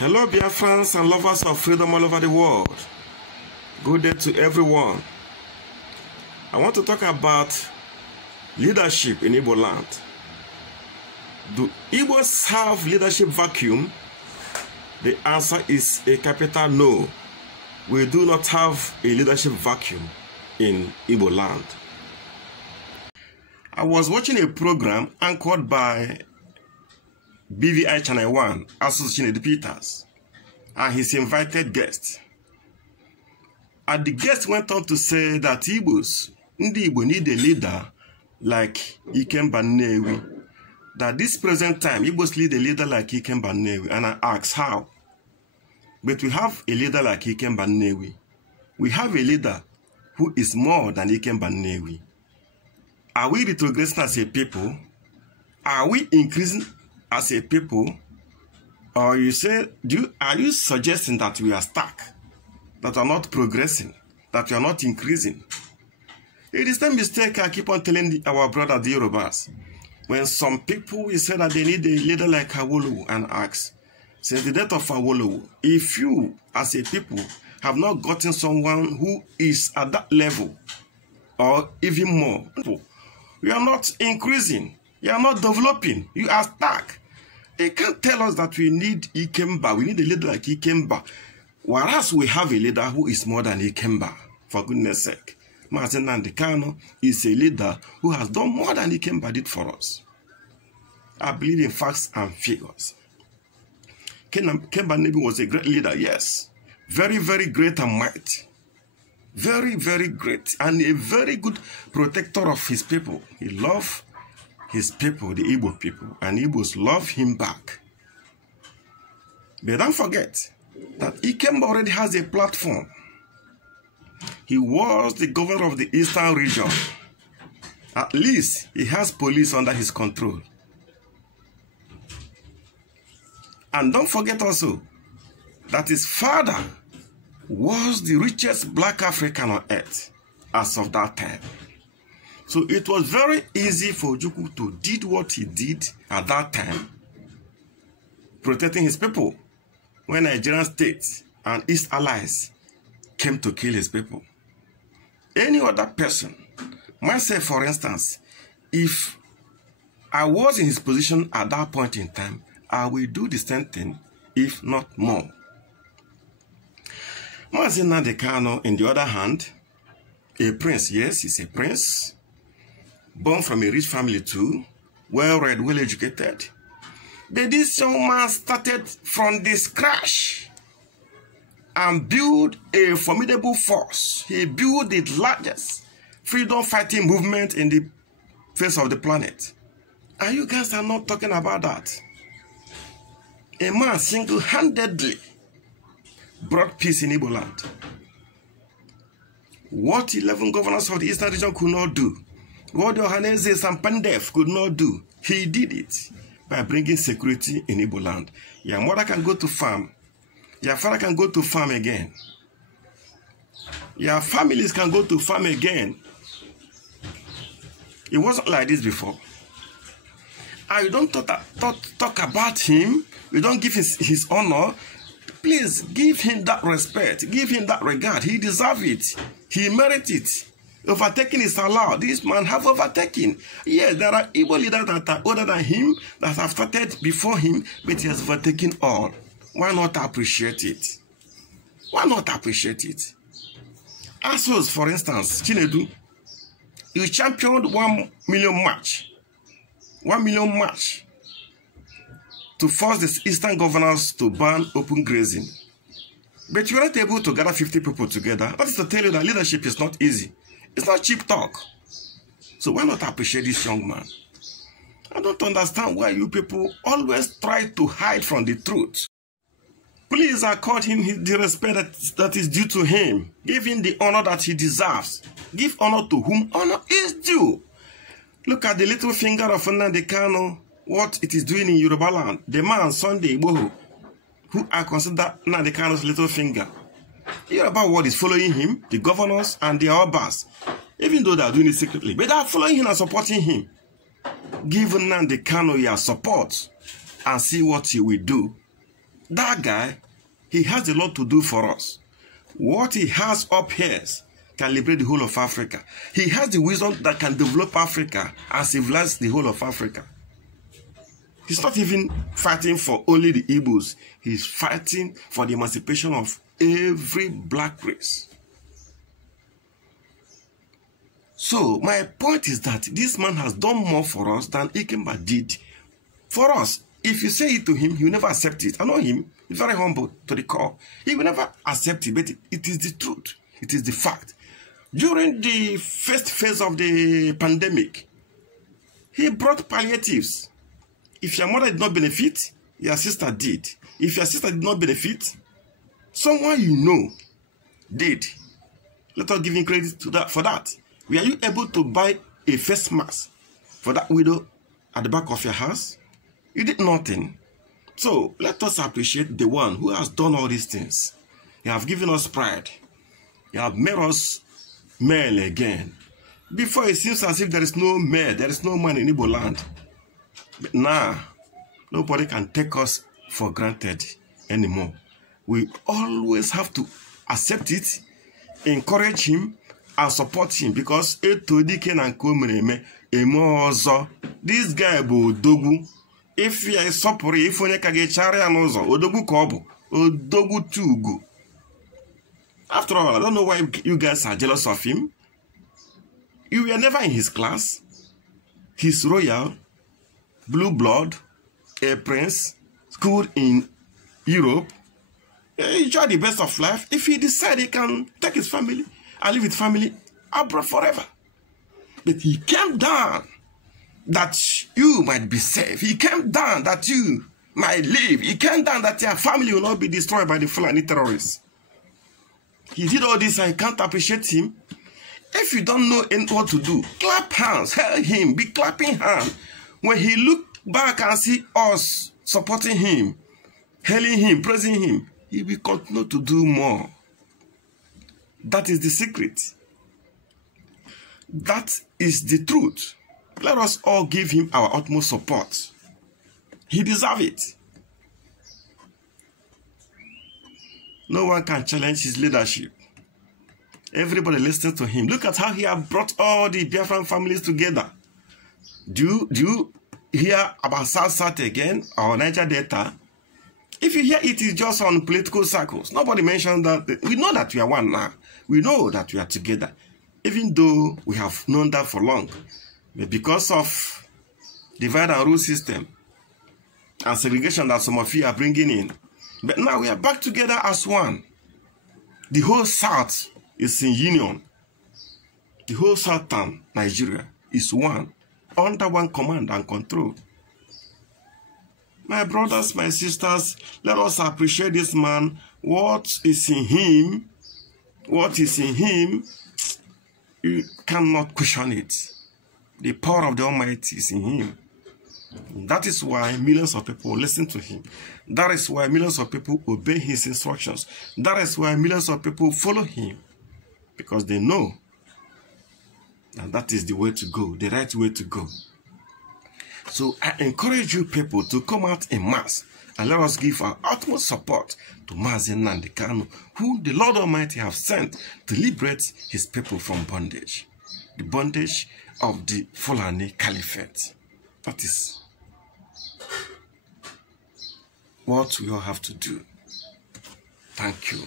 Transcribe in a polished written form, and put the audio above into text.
Hello, Biafrans and lovers of freedom all over the world. Good day to everyone. I want to talk about leadership in Igbo land. Do Igbos have leadership vacuum? The answer is a capital no. We do not have a leadership vacuum in Igbo land. I was watching a program anchored by BVI Channel 1, Associated Peters, and his invited guest. And the guest went on to say that Ndi Igbo need a leader like Ikemba Nnewi. That this present time, Igbos need a leader like Ikemba Nnewi. And I asked how. But we have a leader like Ikemba Nnewi. We have a leader who is more than Ikemba Nnewi. Are we retrogressing as a people? Are we increasing as a people? Or you say, are you suggesting that we are stuck, that we are not progressing, that we are not increasing? It is the mistake I keep on telling our brother the Yorubas. When some people will say that they need a leader like Awolowo, and ask, since the death of Awolowo, if you as a people have not gotten someone who is at that level, or even more, you are not increasing, you are not developing, you are stuck. They can't tell us that we need Ikemba, we need a leader like Ikemba, whereas we have a leader who is more than Ikemba, for goodness sake. Mazi Nnamdi Kanu is a leader who has done more than Ikemba did for us. I believe in facts and figures. Ikemba Nnewi was a great leader, yes. Very, very great and mighty. Very, very great. And a very good protector of his people. He loved his people, the Igbo people, and Igbos love him back. But don't forget that Ikemba already has a platform. He was the governor of the Eastern region. At least he has police under his control. And don't forget also that his father was the richest black African on earth as of that time. So it was very easy for Ojukwu to do what he did at that time, protecting his people when Nigerian states and East allies came to kill his people. Any other person, myself for instance, if I was in his position at that point in time, I will do the same thing, if not more. Mazi Nnamdi Kanu, on the other hand, a prince, yes, he's a prince, born from a rich family too, well-read, well-educated. But this young man started from the scratch and built a formidable force. He built the largest freedom fighting movement in the face of the planet. And you guys are not talking about that. A man single-handedly brought peace in Igbo land. What 11 governors of the Eastern region could not do, what the Ohanese and Pandef could not do, he did it by bringing security in Igbo land. Your mother can go to farm. Your father can go to farm again. Your families can go to farm again. It wasn't like this before. And you don't talk about him. You don't give his honor. Please give him that respect. Give him that regard. He deserves it. He merits it. Overtaking is allowed. This man have overtaken. Yes, there are Igbo leaders that are older than him, that have started before him, but he has overtaken all. Why not appreciate it? Why not appreciate it? Asos, for instance, Chinedu, you championed 1 million march. 1 million march to force the Eastern governors to ban open grazing. But you were not able to gather 50 people together. That is to tell you that leadership is not easy. It's not cheap talk. So why not appreciate this young man? I don't understand why you people always try to hide from the truth. Please accord him the respect that is due to him. Give him the honor that he deserves. Give honor to whom honor is due. Look at the little finger of Nnamdi Kanu, what it is doing in Yoruba land. The man, Sunday Igboho, who I consider Nnamdi Kanu's little finger. The Yoruba world is following him, the governors and the Obas, even though they are doing it secretly. But they are following him and supporting him. Give Nnamdi Kanu your support and see what he will do. that guy, he has a lot to do for us. What he has up here can liberate the whole of Africa. He has the wisdom that can develop Africa and civilize the whole of Africa. He's not even fighting for only the Igbos. He's fighting for the emancipation of every black race. So my point is that this man has done more for us than Ikemba did for us. If you say it to him, he will never accept it. I know him. He's very humble to the core. He will never accept it, but it is the truth. It is the fact. During the first phase of the pandemic, he brought palliatives. If your mother did not benefit, your sister did. If your sister did not benefit, someone you know did. Let us give him credit to that for that. Were you able to buy a face mask for that widow at the back of your house? You did nothing. So let us appreciate the one who has done all these things. You have given us pride. You have made us men again. Before it seems as if there is no man, there is no man in Igbo land. But now, nobody can take us for granted anymore. We always have to accept it, encourage him, and support him, because this guy bụ odogwu. If you are support, if onye ka ga-echara ya n'ụzọ, odogwu ka ọ bụ, odogwu tugu. After all, I don't know why you guys are jealous of him. You were never in his class. He's royal, blue blood, a prince, schooled in Europe. He enjoyed the best of life. If he decides he can take his family and live with family abroad forever. But he came down that you might be safe. He came down that you might live. He came down that your family will not be destroyed by the Fulani terrorists. He did all this and you can't appreciate him. If you don't know what to do, clap hands, hail him, be clapping hands. When he look back and see us supporting him, hailing him, praising him, he will continue to do more. That is the secret. That is the truth. Let us all give him our utmost support. He deserves it. No one can challenge his leadership. Everybody listens to him. Look at how he has brought all the Biafran families together. Do you hear about South again or Niger Delta? If you hear it is just on political circles. Nobody mentioned that. We know that we are one now. We know that we are together. Even though we have known that for long. But because of divide and rule system and segregation that some of you are bringing in. But now we are back together as one. The whole South is in union. The whole Southern Nigeria is one. Under one command and control. My brothers, my sisters, let us appreciate this man. What is in him, you cannot question it. The power of the Almighty is in him. That is why millions of people listen to him. That is why millions of people obey his instructions. That is why millions of people follow him. Because they know that that is the way to go, the right way to go. So I encourage you people to come out en mass and let us give our utmost support to Mazi Nnamdi Kanu, whom the Lord Almighty have sent to liberate his people from bondage. The bondage of the Fulani Caliphate. That is what we all have to do. Thank you.